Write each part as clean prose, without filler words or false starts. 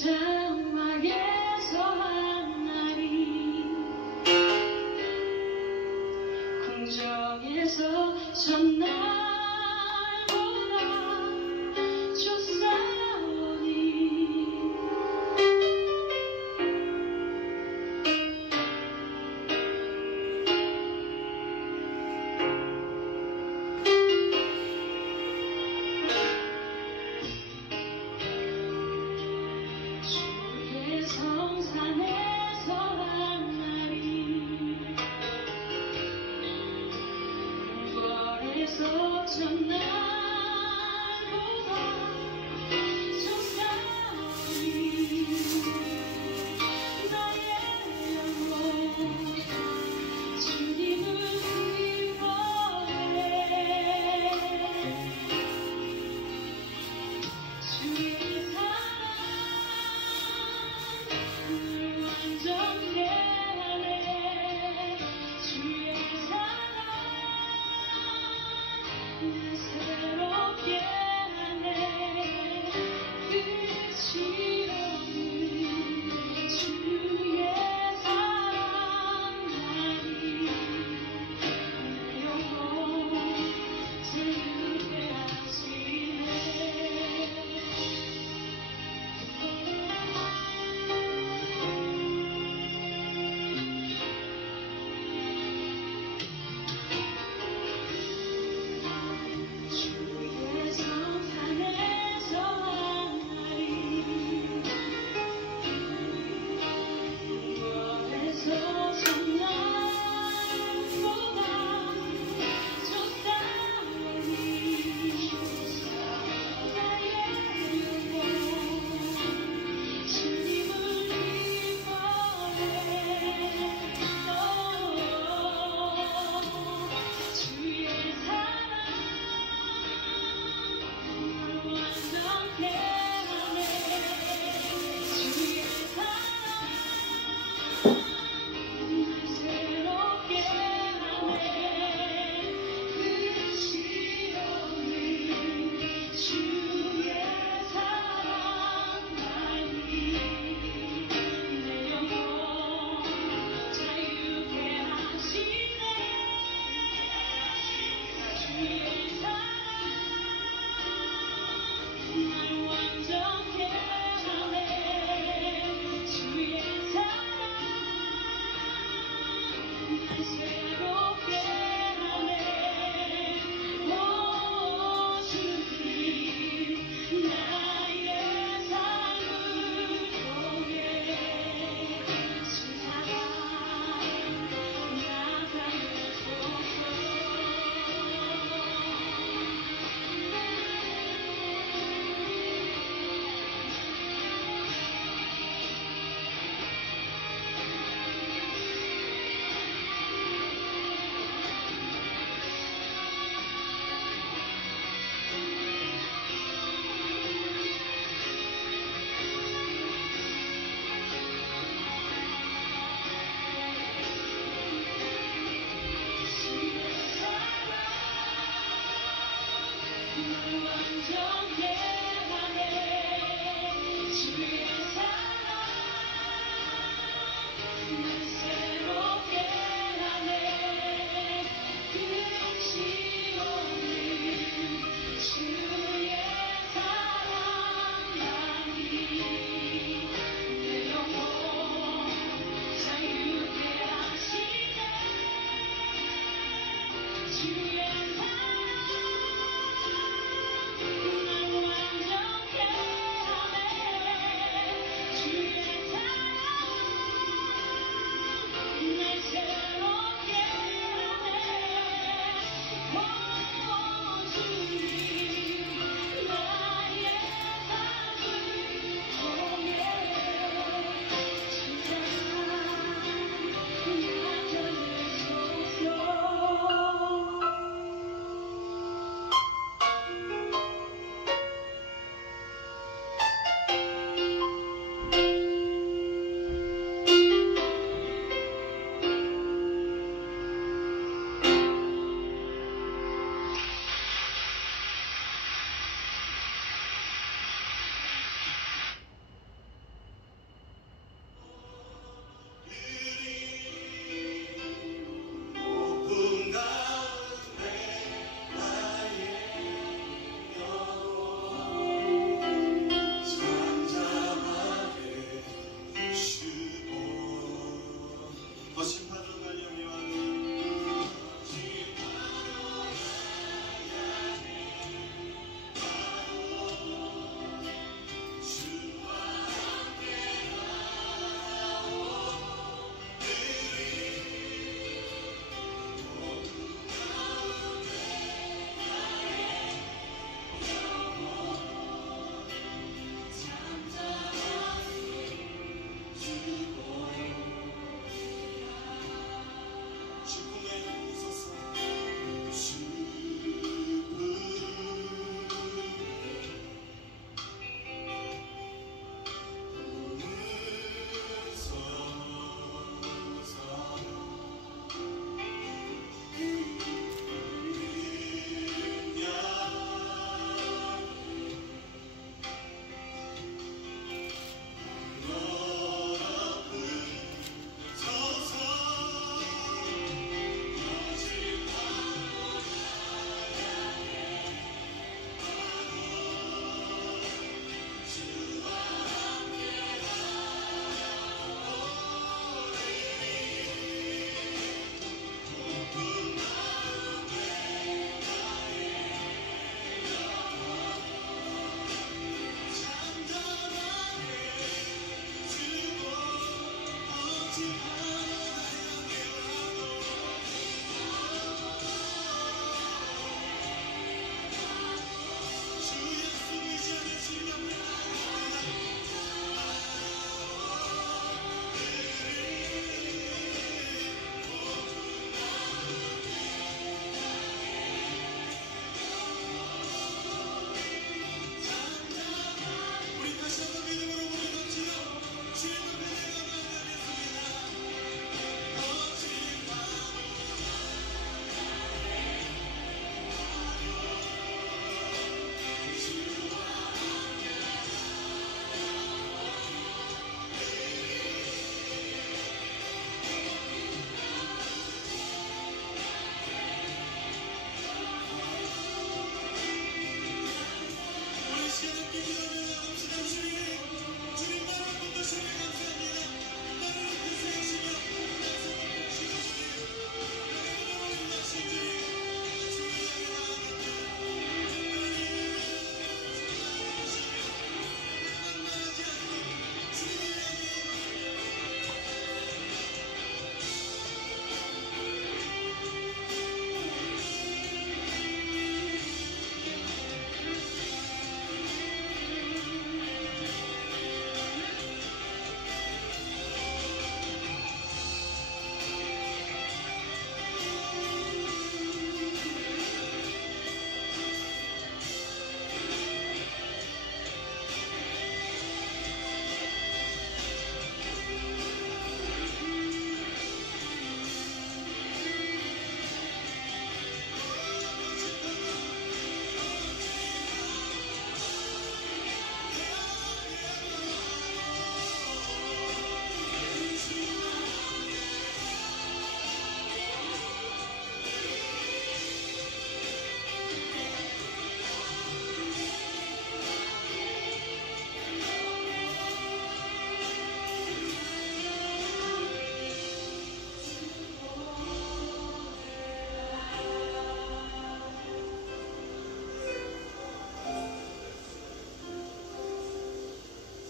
장막에서 한 날이 궁정에서 첫날보다 좋사오니 주의 성산에서 한 날이 궁궐에서 첫날보다 좋사오니 나의 영혼 주님을 기뻐해 주의 사랑 늘 완전케 하네 주의 사랑 늘 새롭게 하네 끝이 없는 주의 사랑만이 내 영혼 즐겁게 하시네 주의 성산에서 한 날이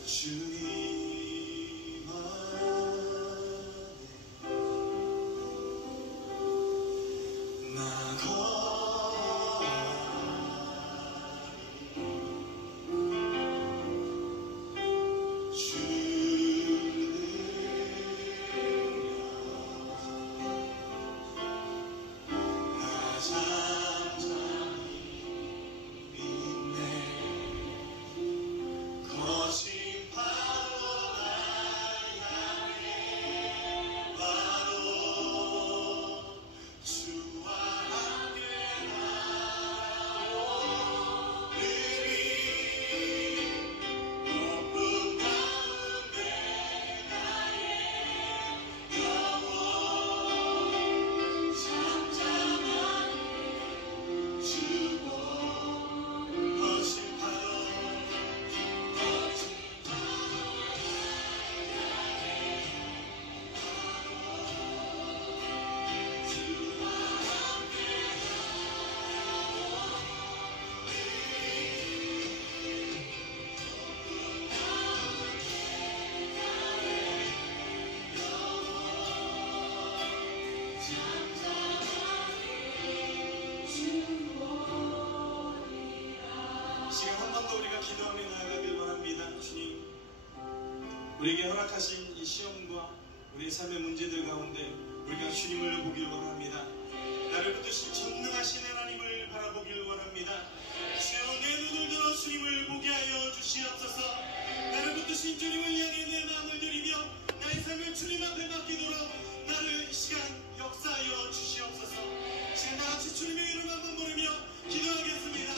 주님 안에 나 거하리 주는 나 잠잠히 믿네 거친 파도 날 향해 와도 주와 함께 날아오르리 높은 가운데 나의 영혼 잠잠하니 주고 거친 파도 지금 한 번 더 우리가 기도하며 나아가길 원합니다. 주님, 우리에게 허락하신 이 시험과 우리의 삶의 문제들 가운데 우리가 주님을 보길 원합니다. 나를 붙드신 전능하신 하나님을 바라보길 원합니다. 주여, 내 눈을 들어 주님을 보게 하여 주시옵소서. 나를 붙드신 주님을 향해 내 마음을 드리며 나의 삶을 주님 앞에 맡기도록 나를 이 시간 역사하여 주시옵소서. 지금 다같이 주님의 이름 한번 부르며 기도하겠습니다.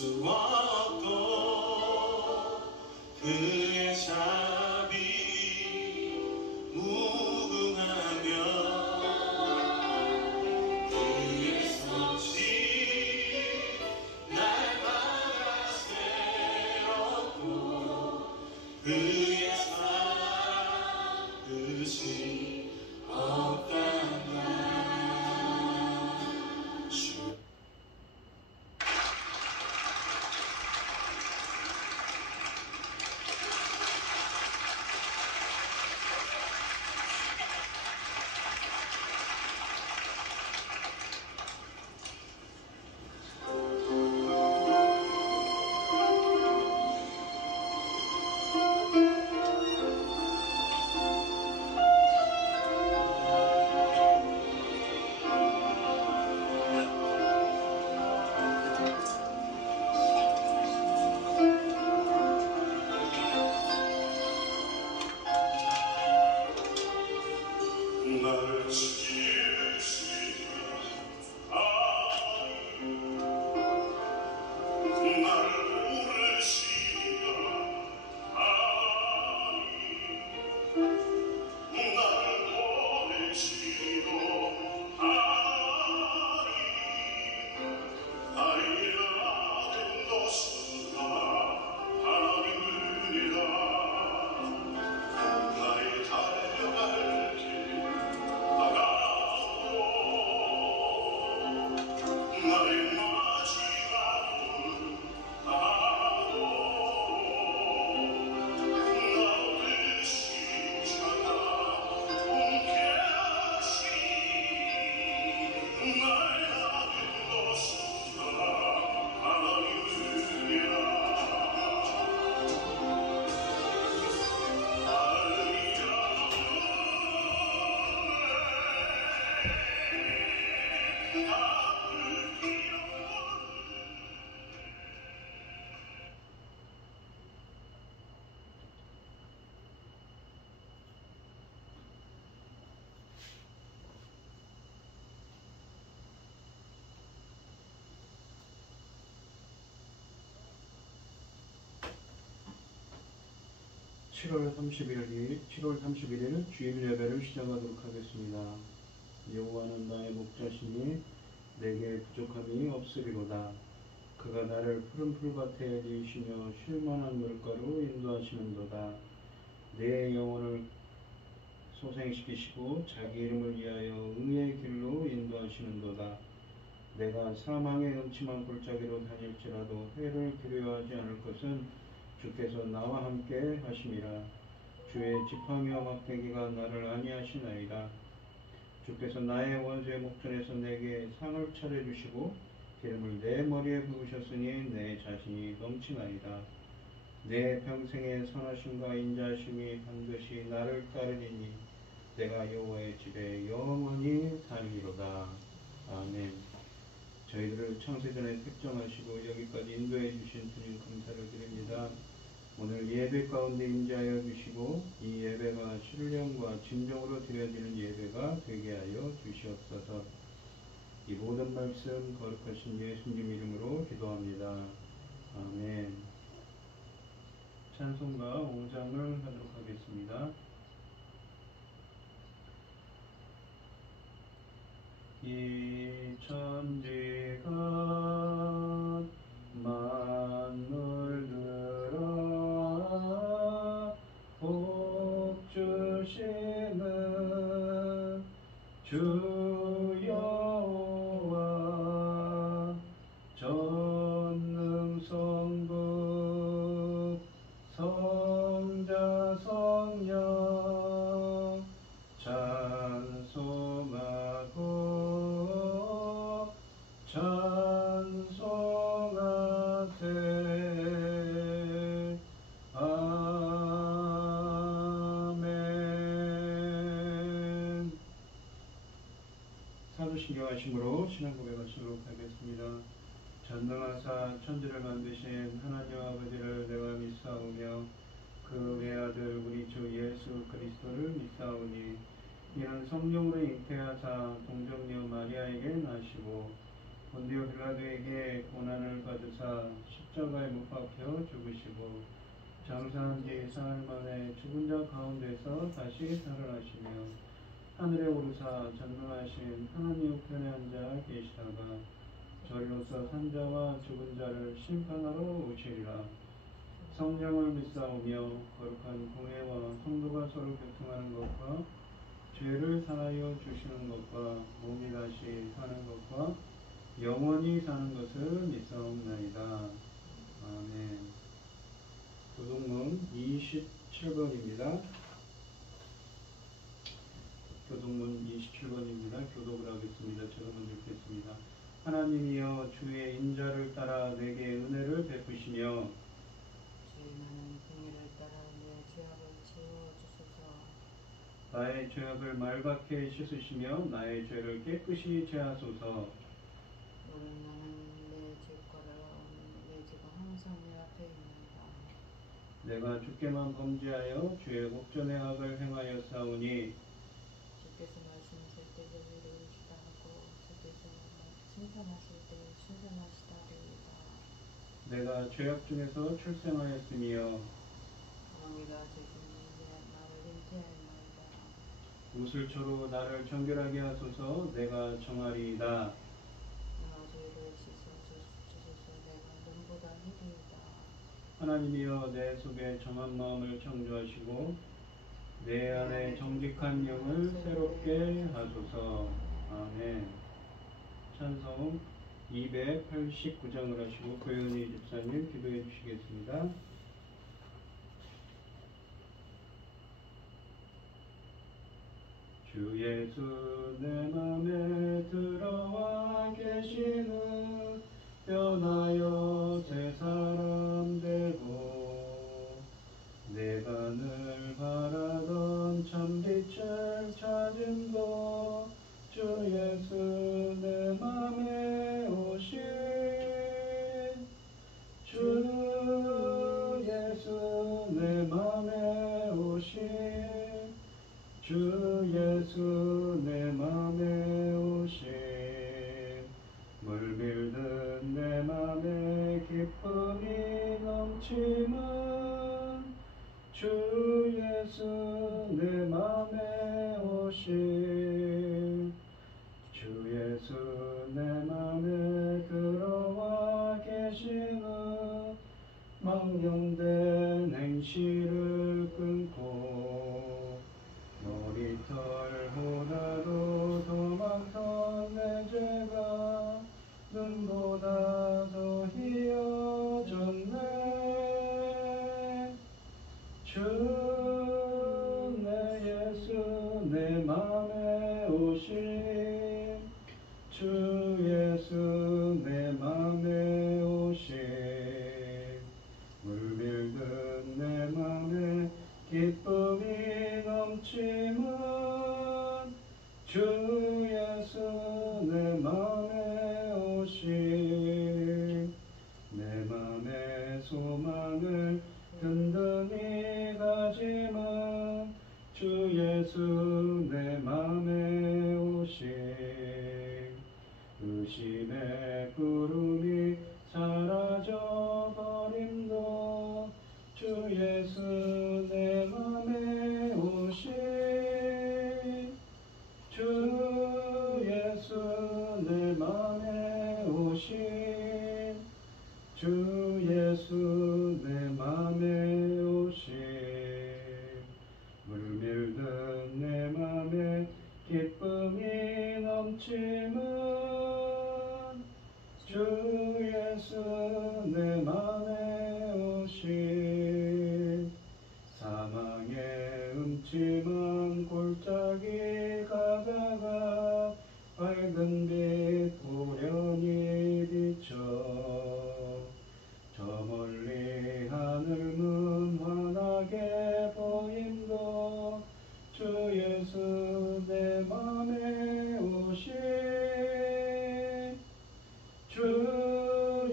수 없고 그의 자비 무궁하며 그의 솜씨 날마다 새롭고 그의 사랑 끝이 없단다. 주 나를 지키시는 하나님 나를 부르시는 하나님 나를 보내시는 하나님 나의 아는 것은 다 하나님이라 나의 달려갈 길 다가오고 나의 마지막을 다하고 나 없이 찾아 함께 하시 나의 아는 것은 다 하나님이라 (7월 31일) 주일 예배를 시작하도록 하겠습니다. 여호와는 나의 목자시니 내게 부족함이 없으리로다. 그가 나를 푸른 풀밭에 누이시며 쉴 만한 물가로 인도하시는도다. 내 영혼을 소생시키시고 자기 이름을 위하여 의의 길로 인도하시는도다. 내가 사망의 음침한 골짜기로 다닐지라도 해를 두려워하지 않을 것은 주께서 나와 함께 하심이라. 주의 지팡이와 막대기가 나를 안위하시나이다. 주께서 나의 원수의 목전에서 내게 상을 차려주시고 기름을 내 머리에 부으셨으니 내 자신이 넘치나이다. 내 평생의 선하심과 인자하심이 반드시 나를 따르리니 내가 여호와의 집에 영원히 살리로다. 아멘. 저희들을 창세전에 택정하시고 여기까지 인도해 주신 주님 감사를 드립니다. 오늘 예배 가운데 임재하여 주시고 이 예배가 신령과 진정으로 드려지는 예배가 되게 하여 주시옵소서. 이 모든 말씀 거룩하신 예수님 이름으로 기도합니다. 아멘. 찬송가 5장을 하도록 하겠습니다. 이 천지가 만물들아 복 주시는 주 여호와 전능성부 성자 성령 찬송하고 찬송하세. 아멘. 사도신경 하심으로 신앙 고백하시도록 하겠습니다. 전능하사 천지를 만드신 하나님 아버지를 내가 믿사오며 그 외아들 우리 주 예수 그리스도를 믿사오니 이는 성령으로 잉태하사 동정녀 마리아에게 나시고 본디오 빌라도에게 고난을 받으사 십자가에 못 박혀 죽으시고 장사한 지 사흘 만에 죽은 자 가운데서 다시 살아나시며 하늘에 오르사 전능하신 하나님 우편에 앉아 계시다가 저리로서 산 자와 죽은 자를 심판하러 오시리라. 성령을 믿사오며 거룩한 공회와 성도가 서로 교통하는 것과 죄를 사하여 주시는 것과 몸이 다시 사는 것과 영원히 사는 것을 믿사옵나이다. 아멘. 교동문 27번입니다. 교동문 27번입니다. 교독을 하겠습니다. 제가 먼저 읽겠습니다. 하나님이여 주의 인자를 따라 내게 은혜를 베푸시며 주의 많은 공의를 따라 내 죄악을 지워 주소서. 나의 죄악을 말갛게 씻으시며 나의 죄를 깨끗이 제하소서. 오늘 나는 내 죄과를 내 죄가 항상 내 앞에 있는다. 내가 주께만 범죄하여 주의 목전의 악을 행하여 싸우니 주께서 말씀하실 때 예의로우시다 하고 주께서 심판하실 때 신선하시다리이다. 내가 죄악 중에서 출생하였으며 왕이가 죄중에 나를 잉태하였나이다. 우슬초로 나를 정결하게 하소서. 내가 정하리이다. 내가 죄를 씻어 주소서. 내가 눈보다 희리이다. 하나님이여 내 속에 정한 마음을 창조하시고 내 안에 정직한 영을 새롭게 하소서. 아멘. 찬송 289장을 하시고 고현희 집사님 기도해 주시겠습니다. 주 예수 내 맘에 들어와 계시는 변하여 새 사람 되고 내가 늘 바라던 참빛을 찾음도 주 예수 내 맘에 오신 주 예수 내 맘에 오신 주 예수 내 맘에 오신 물밀듯 내 맘에 기쁨이 넘치는 주 예수 내 맘에 오신 주 예수 내 맘에 들어와 계시는 망령된 행실을 끊고 머리털보다도 더 많던 내 죄가 눈보다 더 희어졌네. 주 내 예수 내 맘에 오신 주 예수 내 맘에 오신 물밀듯 내 맘에 기쁨이 넘치는 주 예수 내 맘에 오신 내 맘의 소망을 든든히 가지는 주 예수 내 맘에 오신 의심의 구름이 사라져 버림도 주 예수 내 맘에 오신 주 예수 내 맘에 오신 주 예수 내 맘에 오신 물밀듯 내 맘에 기쁨이 넘치는 주 예수 내 맘에 오신 사망의 음침한 골짜기 가다가 밝은 빛 고련히 비춰 저 멀리 하늘문 환하게 보임도 주 예수 내 맘에 오신 주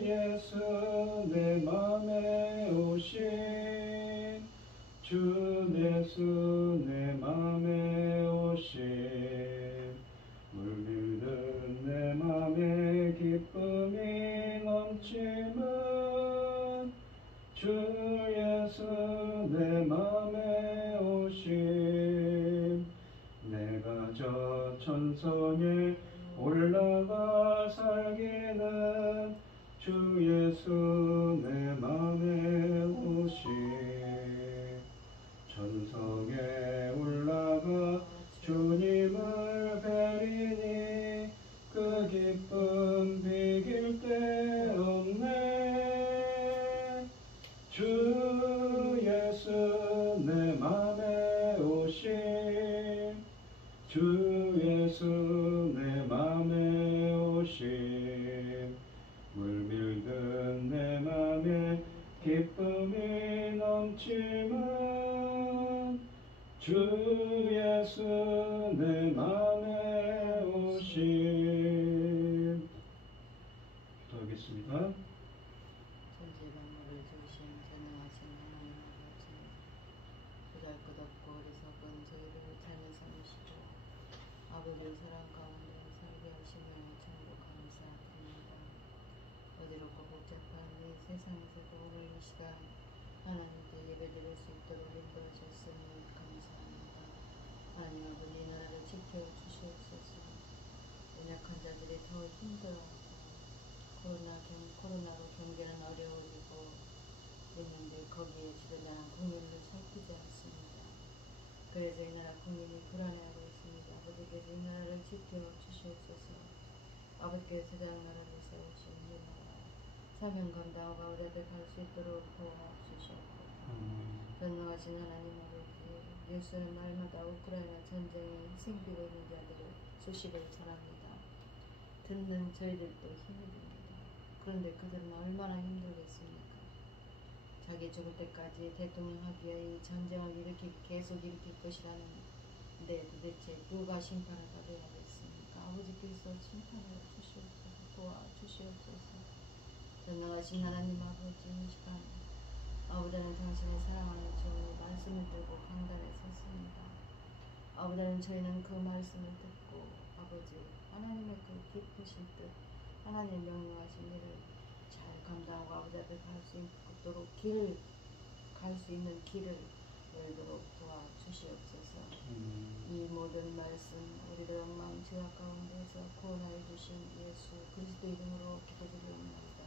예수 내 맘에 주 예수 내 맘에 오심 내가 저 천성에 올라가 살기는 주 예수 내 맘에 오심 천성에 올라가 주님을 뵈리니 그 기쁨 비길 데 없네 주 예수 내 맘에 오심 주 예수 내 맘에 오심 물밀든 내 맘에 기쁨이 넘치면 주 예수 내 맘에 오심 기도하겠습니다. 천지만물을 주신 전능하신 하나님 아버지 보잘것없고 어리석은 저희를 잘내 삼으시고 아버지의 사랑 가운데 살게 하심을 참으로 감사드립니다. 어지럽고 복잡한 이 세상에서도 오늘 이 시간 하나님께 예배드릴 수 있도록 인도하셨으니 감사합니다. 하나님 아버지 이 나라를 지켜주시옵소서. 연약한 자들이 더 힘들어하고 코로나로 경제는 어려워지고 있는데 거기에 주변나라 국민을 살피지 않습니다. 그래서 이 나라 국민이 불안해하고 있습니다. 아버지께서 이 나라를 지켜주시옵소서. 아버지께서 세상 나라를 세우신 이 나라 사명 감당하고 아버지 앞에 갈 수 있도록 도와주시옵고 전능하신 하나님 아버지 뉴스는 날마다 우크라이나 전쟁에 희생되고 있는 자들을 수십을 전합니다. 듣는 저희들도 힘이 듭니다. 그런데 그들은 얼마나 힘들겠습니까? 자기 죽을 때까지 대통령 하기에 이 전쟁을 계속 일으킬 것이라는데 도대체 누가 심판을 받아야 겠습니까? 아버지께서 심판을 주시옵소서. 도와주시옵소서. 전능하신 하나님 아버지 이 시간 아버지는 당신의 사랑하는 주의 말씀을 들고 강단에 섰습니다. 아버지는 저희는 그 말씀을 듣고 아버지 하나님의 그 기쁘신 뜻 하나님 명령하신 일을 잘 감당하고 아버지 앞에 갈 수 있도록 갈 수 있는 길을 열도록 도와주시옵소서. 이 모든 말씀 우리들 엉망 죄악 가운데서 구원하여 주신 예수 그리스도 이름으로 기도드리옵나이다.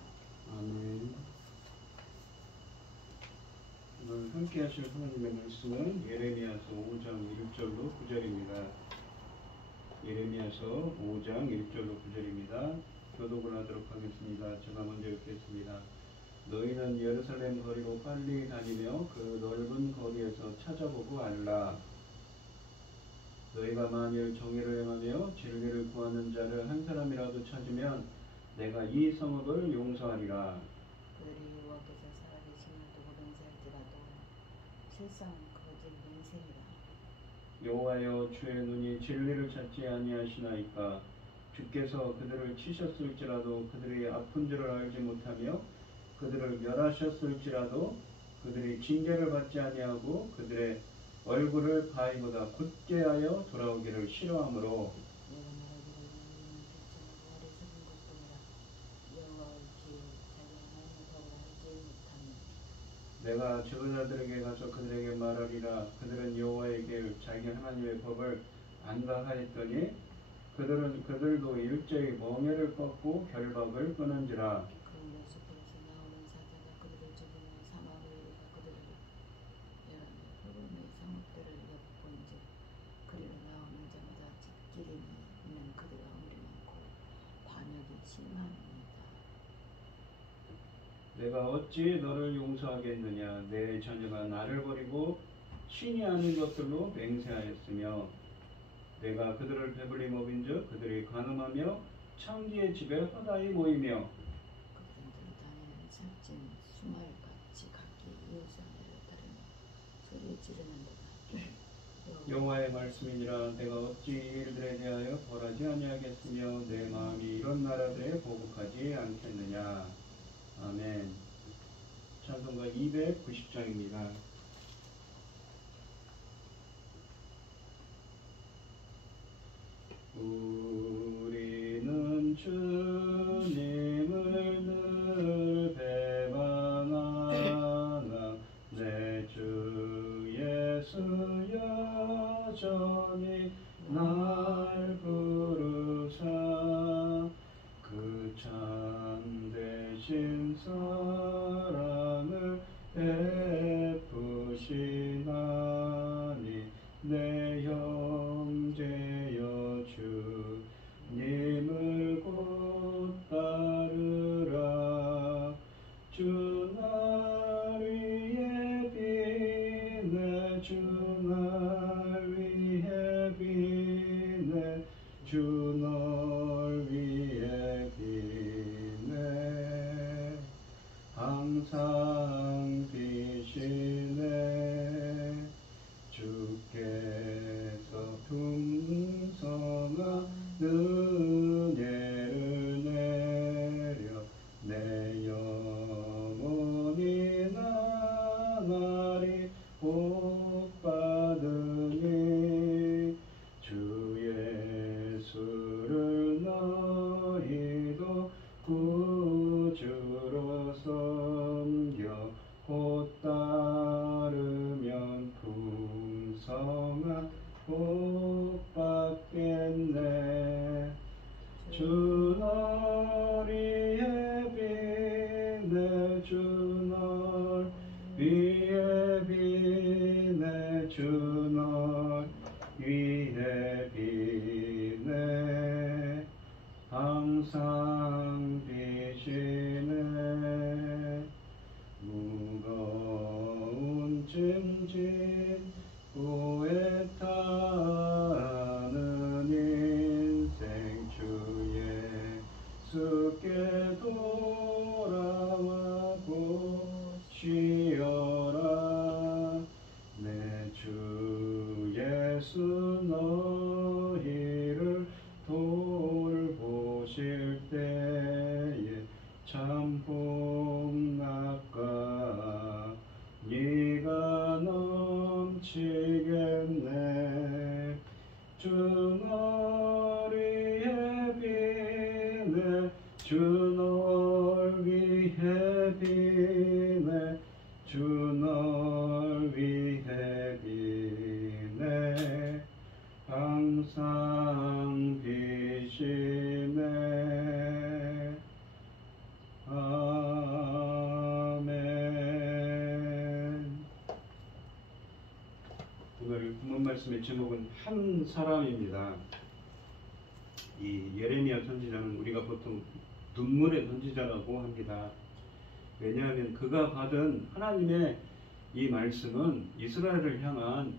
아멘. 오늘 함께 하실 하나님의 말씀은 예레미야서 5장 1절로 9절입니다. 예레미야서 5장 1절로 9절입니다. 교독을 하도록 하겠습니다. 제가 먼저 읽겠습니다. 너희는 예루살렘 거리로 빨리 다니며 그 넓은 거리에서 찾아보고 알라. 너희가 만일 정의를 행하며 진리를 구하는 자를 한 사람이라도 찾으면 내가 이 성읍을 용서하리라. 그들이 여호와께서 살아계심을 두고 맹세할지라도 실상 거짓 맹세니라. 여호와여 주의 눈이 진리를 찾지 아니하시나이까. 주께서 그들을 치셨을지라도 그들이 아픈 줄을 알지 못하며 그들을 멸하셨을지라도 그들이 징계를 받지 아니하고 그들의 얼굴을 바위보다 굳게 하여 돌아오기를 싫어하므로 내가 말하기를 너희는 대체로 어리석은 것뿐이라. 여호와의 길을 자기 하나님의 법을 알지 못하며 내가 지도자들에게 가서 그들에게 말하리라. 그들은 여호와의 길 자기 하나님의 법을 안다하였더니 그들도 일제히 멍에를 꺾고 결박을 끊은지라. 그런데 숲에서 나오는 사자가 그들을 죽이며 사망을 이루고 그들을 멸하며 흙으로 성읍들을 엿본즉 그리로 나오는 자마다 집기름이 있는 그들의 허물이 많고 반역이 심하니이다. 내가 어찌 너를 용서하겠느냐. 내 자녀가 나를 버리고 신이 아닌 것들로 맹세하였으며 내가 그들을 배불리 먹인즉 그들이 간음하며 창기의 집에 허다히 모이며 그들은 다니는 살찐 수말같이 각기 이웃의 아내를 따르며 소리 지르는도다. 여호와의 말씀이니라. 내가 어찌 이 일들에 대하여 벌하지 아니하겠으며 내 마음이 이런 나라들에 보복하지 않겠느냐. 아멘. 찬송가 290장입니다. 우리는 주님을 늘 배반하며 크신 사랑을 베푸시나니 내 형제여 주님을 곧 따르라. 주 날 위에 비네 주 날 위에 비네 주 널 위에 비네 항상 비시네 주께서 풍성한 은혜를 내려 내 영혼이 나날이 복 받으니 주 예수를 너희도 구주로 섬겨 곧 따르면 풍성한 복 받겠네. 주 널 위에 비네 주 널 위에 비네 주 널 위에 비네 항상 비시네 무거운 짐진 후에 타는 인생 주 예수께 돌아와고 쉬어라. 내 주 예수 너희를 돌보실 때에 참 복락과 네가 넘치겠네. 주 널 위에 비네 주 널 위에 비네 주 널 위에 비네 항상 비시네. 아멘. 오늘 본문 말씀의 제목은 한 사람입니다. 이 예레미야 선지자는 우리가 보통 눈물의 선지자라고 합니다. 왜냐하면 그가 받은 하나님의 이 말씀은 이스라엘을 향한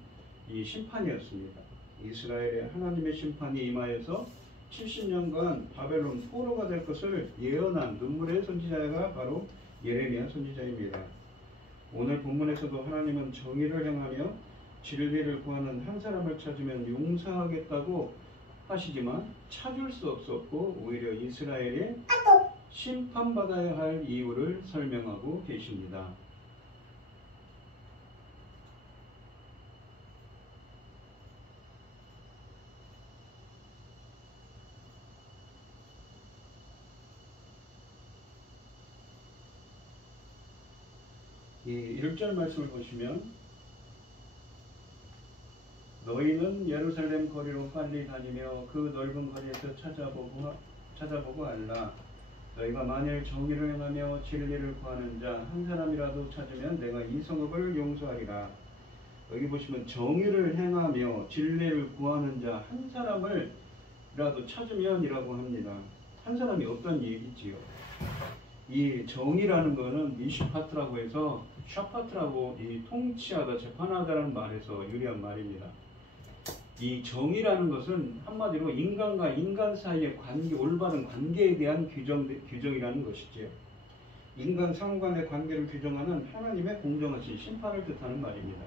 이 심판이었습니다. 이스라엘의 하나님의 심판이 임하여서 70년간 바벨론 포로가 될 것을 예언한 눈물의 선지자가 바로 예레미야 선지자입니다. 오늘 본문에서도 하나님은 정의를 행하며 진리를 구하는 한 사람을 찾으면 용서하겠다고 하시지만 찾을 수 없었고 오히려 이스라엘이 심판받아야 할 이유를 설명하고 계십니다. 이 1절 말씀을 보시면 너희는 예루살렘 거리로 빨리 다니며 그 넓은 거리에서 찾아보고 알라. 너희가 만일 정의를 행하며 진리를 구하는 자 한 사람이라도 찾으면 내가 이 성읍을 용서하리라. 여기 보시면 정의를 행하며 진리를 구하는 자 한 사람을라도 찾으면이라고 합니다. 한 사람이 어떤 얘기지요? 이 정의라는 것은 미슈파트라고 해서 샤파트라고 이 통치하다 재판하다라는 말에서 유래한 말입니다. 이 정의라는 것은 한마디로 인간과 인간 사이의 관계, 올바른 관계에 대한 규정이라는 것이지요. 인간 상간의 관계를 규정하는 하나님의 공정하신 심판을 뜻하는 말입니다.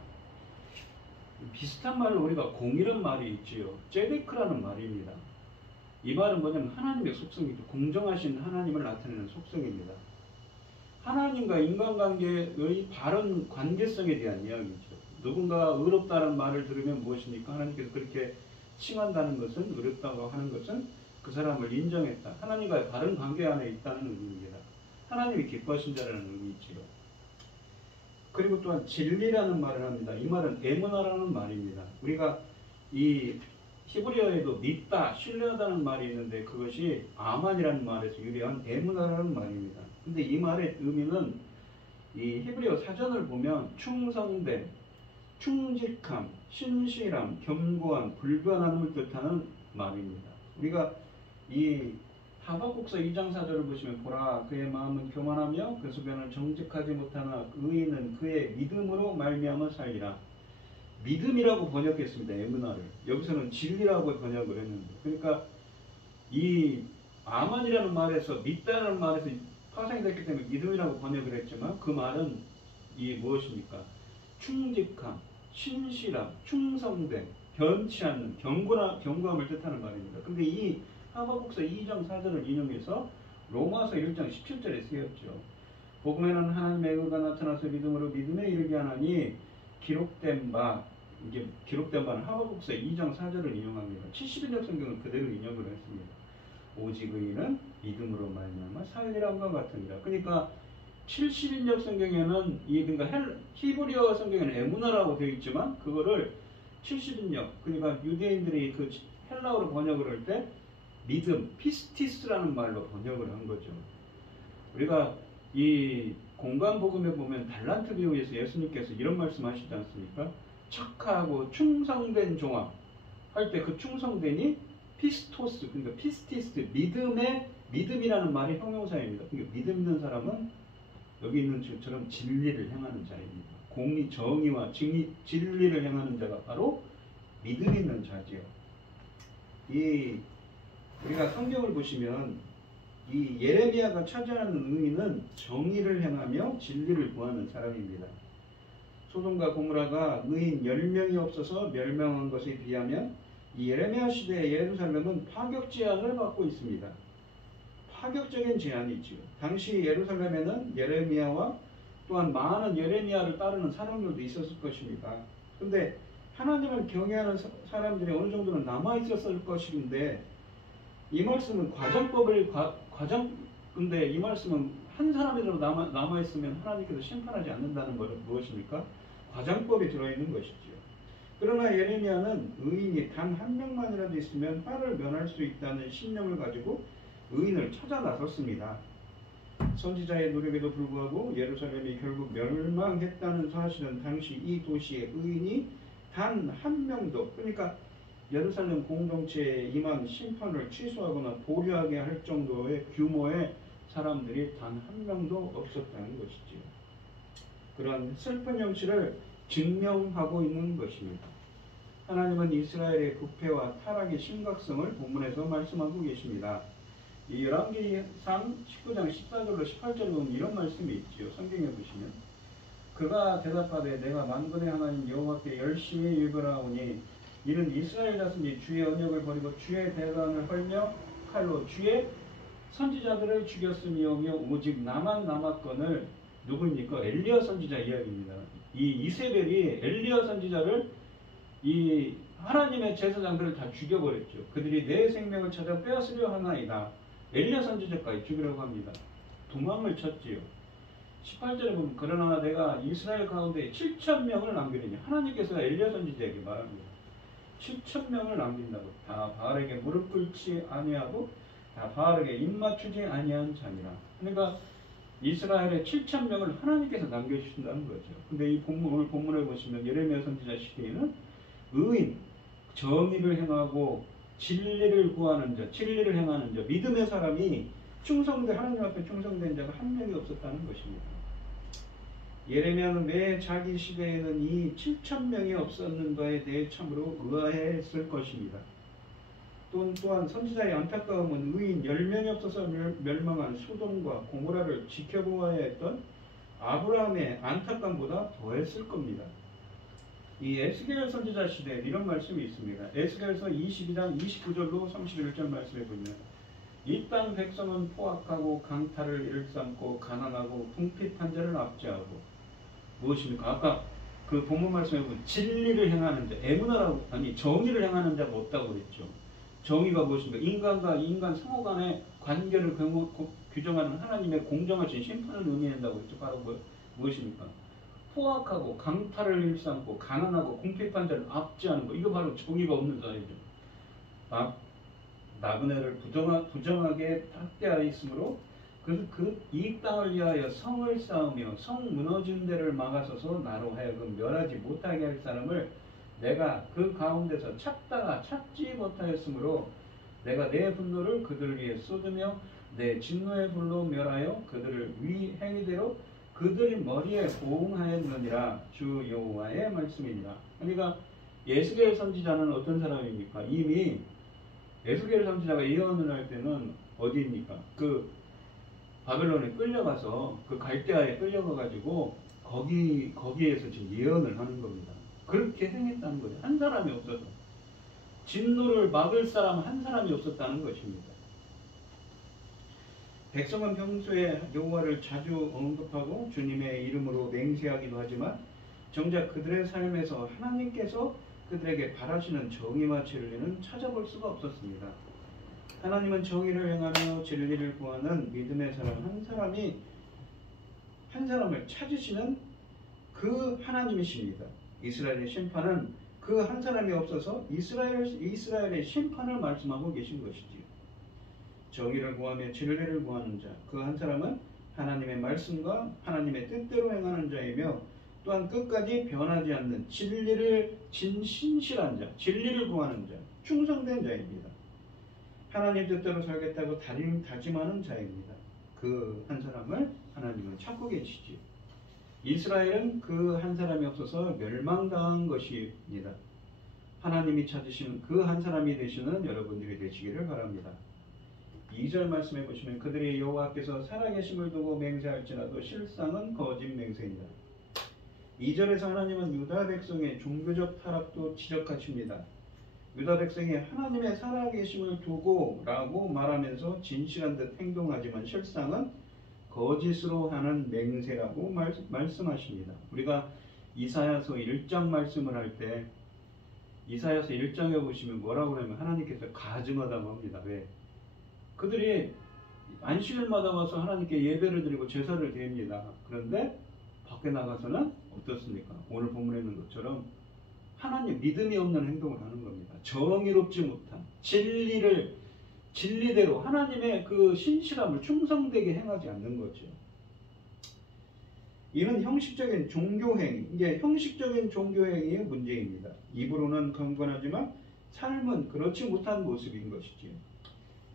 비슷한 말로 우리가 공이란 말이 있지요. 제데크라는 말입니다. 이 말은 뭐냐면 하나님의 속성이죠. 공정하신 하나님을 나타내는 속성입니다. 하나님과 인간관계의 바른 관계성에 대한 이야기죠. 누군가 의롭다는 말을 들으면 무엇입니까? 하나님께서 그렇게 칭한다는 것은, 의롭다고 하는 것은 그 사람을 인정했다. 하나님과의 바른 관계 안에 있다는 의미입니다. 하나님이 기뻐하신 자라는 의미지요. 그리고 또한 진리라는 말을 합니다. 이 말은 에무나라는 말입니다. 우리가 이 히브리어에도 믿다, 신뢰하다는 말이 있는데 그것이 아만이라는 말에서 유래한 에무나라는 말입니다. 근데 이 말의 의미는 이 히브리어 사전을 보면 충성됨, 충직함, 신실함, 견고함, 불변함을 뜻하는 말입니다. 우리가 이 하박국서 2장 4절을 보시면 보라 그의 마음은 교만하며 그 소견을 정직하지 못하나 의인은 그의 믿음으로 말미암아 살리라. 믿음이라고 번역했습니다. 에무나를. 여기서는 진리라고 번역을 했는데, 그러니까 이 아만이라는 말에서 믿다라는 말에서 파생이 됐기 때문에 믿음이라고 번역을 했지만 그 말은 이 무엇입니까? 충직함, 신실함, 충성됨, 변치 않는 견고함을 뜻하는 말입니다. 근데 이 하박국서 2장 4절을 인용해서 로마서 1장 17절에 쓰였죠. 복음에는 하나님의 의가 나타나서 믿음으로 믿음에 이르게 하나니 기록된 바는 하박국서 2장 4절을 인용합니다. 70인역 성경은 그대로 인용을 했습니다. 오직 의인은 믿음으로 말미암아 살리라과 같으니라. 그러니까 70인역 성경에는 그러니까 히브리어 성경에는 에무나라고 되어 있지만 그거를 70인역 그러니까 유대인들이 그 헬라어로 번역을 할 때 믿음, 피스티스라는 말로 번역을 한 거죠. 우리가 이 공관복음에 보면 달란트 비유에서 예수님께서 이런 말씀하시지 않습니까? 착하고 충성된 종아 할 때 그 충성된이 피스토스, 그러니까 피스티스, 믿음이라는 말이 형용사입니다. 그러니까 믿음 있는 사람은 여기 있는 것처럼 진리를 행하는 자입니다. 공의, 정의와 진리를 행하는 자가 바로 믿음 있는 자지요. 우리가 성경을 보시면 이 예레미야가 차지하는 의미는 정의를 행하며 진리를 구하는 사람입니다. 소돔과 고모라가 의인 10명이 없어서 멸망한 것에 비하면 이 예레미야 시대의 예루살렘은 파격 제한을 받고 있습니다. 파격적인 제한이지요. 당시 예루살렘에는 예레미야와 또한 많은 예레미야를 따르는 사람들도 있었을 것입니다. 그런데 하나님을 경외하는 사람들이 어느 정도는 남아 있었을 것인데 이 말씀은 근데 이 말씀은 한 사람이라도 남아 있으면 하나님께서 심판하지 않는다는 것은 무엇입니까? 과장법이 들어있는 것이지요. 그러나 예레미야는 의인이 단 한 명만이라도 있으면 화를 면할 수 있다는 신념을 가지고 의인을 찾아 나섰습니다. 선지자의 노력에도 불구하고 예루살렘이 결국 멸망했다는 사실은 당시 이 도시의 의인이 단 한 명도, 그러니까 예루살렘 공동체에 임한 심판을 취소하거나 보류하게 할 정도의 규모의 사람들이 단 한 명도 없었다는 것이지요. 그런 슬픈 현실을 증명하고 있는 것입니다. 하나님은 이스라엘의 부패와 타락의 심각성을 본문에서 말씀하고 계십니다. 이 열왕기상 19장 14절로 18절에 보면 이런 말씀이 있지요. 성경에 보시면 그가 대답하되 내가 만군의 하나님 여호와께 열심히 일거라오니 이는 이스라엘 자손이 주의 언약을 버리고 주의 대관을 헐며 칼로 주의 선지자들을 죽였으며 오직 나만 남았거늘. 누구입니까? 엘리야 선지자 이야기입니다. 이 이세벨이 엘리야 선지자를 이 하나님의 제사장들을 다 죽여버렸죠. 그들이 내 생명을 찾아 빼앗으려 하나이다. 엘리야 선지자까지 죽이려고 합니다. 도망을 쳤지요. 18절에 보면 그러나 내가 이스라엘 가운데 7,000명을 남기리니 하나님께서 엘리야 선지자에게 말합니다. 7,000명을 남긴다고. 다 바알에게 무릎 꿇지 아니하고 다 바알에게 입 맞추지 아니한 자니라. 그러니까 이스라엘의 7,000명을 하나님께서 남겨주신다는 거죠. 근데 이 오늘 본문을 보시면 예레미야 선지자 시대에는 의인, 정의를 행하고 진리를 구하는 자, 진리를 행하는 자, 믿음의 사람이 하나님 앞에 충성된 자가 한 명이 없었다는 것입니다. 예레미야는 왜 자기 시대에는 이 7,000명이 없었는 거에 대해 참으로 의아해했을 것입니다. 또한 선지자의 안타까움은 의인 10명이 없어서 멸망한 소돔과 고모라를 지켜보아야 했던 아브라함의 안타까움보다 더했을 겁니다. 이 에스겔 선지자 시대에 이런 말씀이 있습니다. 에스겔서 22장 29절로 31절 말씀해 보면 이 땅 백성은 포악하고 강탈을 일삼고 가난하고 궁핍한 자를 압제하고 무엇입니까? 아까 그 본문 말씀에 보면 진리를 행하는 자, 정의를 행하는 자가 없다고 그랬죠. 정의가 무엇입니까? 인간과 인간 상호 간의 관계를 규정하는 하나님의 공정하신 심판을 의미한다고 했죠. 바로 무엇입니까? 포악하고 강탈을 일삼고 가난하고 궁핍한 자를 압제하는 거. 이거 바로 정의가 없는 자이죠. 나그네를 부정하게 학대하였으므로 그래서 이 땅을 위하여 성을 쌓으며 성 무너진 데를 막아서서 나로 하여금 멸하지 못하게 할 사람을 내가 그 가운데서 찾다가 찾지 못하였으므로 내가 내 분노를 그들을 위해 쏟으며 내 진노의 불로 멸하여 그들을 위 행위대로 그들의 머리에 보응하였느니라. 주 여호와의 말씀입니다. 그러니까 예수겔 선지자는 어떤 사람입니까? 이미 예수겔 선지자가 예언을 할 때는 어디입니까? 그 바벨론에 끌려가서 그 갈대아에 끌려가가지고 거기에서 지금 예언을 하는 겁니다. 그렇게 행했다는 거예요. 한 사람이 없어서. 진노를 막을 사람 한 사람이 없었다는 것입니다. 백성은 평소에 여호와를 자주 언급하고 주님의 이름으로 맹세하기도 하지만 정작 그들의 삶에서 하나님께서 그들에게 바라시는 정의와 진리는 찾아볼 수가 없었습니다. 하나님은 정의를 행하며 진리를 구하는 믿음의 사람 한 사람을 찾으시는 그 하나님이십니다. 이스라엘의 심판은 그 한 사람이 없어서 이스라엘의 심판을 말씀하고 계신 것이지요. 정의를 구하며 진리를 구하는 자, 그 한 사람은 하나님의 말씀과 하나님의 뜻대로 행하는 자이며 또한 끝까지 변하지 않는 신실한 자, 진리를 구하는 자, 충성된 자입니다. 하나님 뜻대로 살겠다고 다짐하는 자입니다. 그 한 사람을 하나님은 찾고 계시지요. 이스라엘은 그 한 사람이 없어서 멸망당한 것입니다. 하나님이 찾으시는 그 한 사람이 되시는 여러분들이 되시기를 바랍니다. 2절 말씀해 보시면 그들이 여호와께서 살아계심을 두고 맹세할지라도 실상은 거짓 맹세입니다. 2절에서 하나님은 유다 백성의 종교적 타락도 지적하십니다. 유다 백성이 하나님의 살아계심을 두고 라고 말하면서 진실한 듯 행동하지만 실상은 거짓으로 하는 맹세라고 말씀하십니다. 우리가 이사야서 1장 말씀을 할 때 이사야서 1장에 보시면 뭐라고 하냐면 하나님께서 가증하다고 합니다. 왜? 그들이 안식일마다 와서 하나님께 예배를 드리고 제사를 드립니다. 그런데 밖에 나가서는 어떻습니까? 오늘 본문에 있는 것처럼 하나님 믿음이 없는 행동을 하는 겁니다. 정의롭지 못한 진리대로 하나님의 그 신실함을 충성되게 행하지 않는 거죠. 이는 형식적인 종교행위, 이게 형식적인 종교행위의 문제입니다. 입으로는 경건하지만 삶은 그렇지 못한 모습인 것이지요.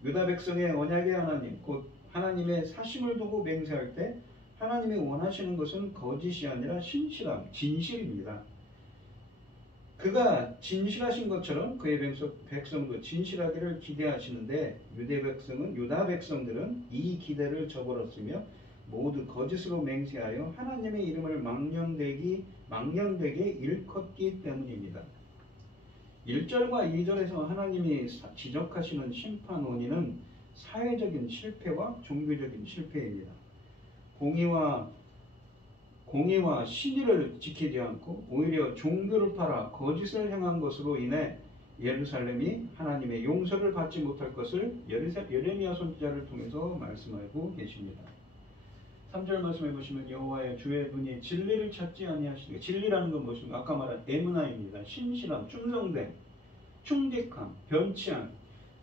유다 백성의 언약의 하나님, 곧 하나님의 사심을 두고 맹세할 때 하나님이 원하시는 것은 거짓이 아니라 신실함, 진실입니다. 그가 진실하신 것처럼 그의 백성도 진실하기를 기대하시는데 유다 백성들은 이 기대를 저버렸으며 모두 거짓으로 맹세하여 하나님의 이름을 망령되게 일컫기 때문입니다. 1절과 2절에서 하나님이 지적하시는 심판 원인은 사회적인 실패와 종교적인 실패입니다. 공의와 신의를 지키지 않고 오히려 종교를 팔아 거짓을 행한 것으로 인해 예루살렘이 하나님의 용서를 받지 못할 것을 예레미야 선지자를 통해서 말씀하고 계십니다. 3절 말씀해 보시면 여호와의 주의 분이 진리를 찾지 아니하시되, 진리라는 건 무엇입니까? 아까 말한 에무나입니다. 신실함, 충성됨, 충직함, 변치함.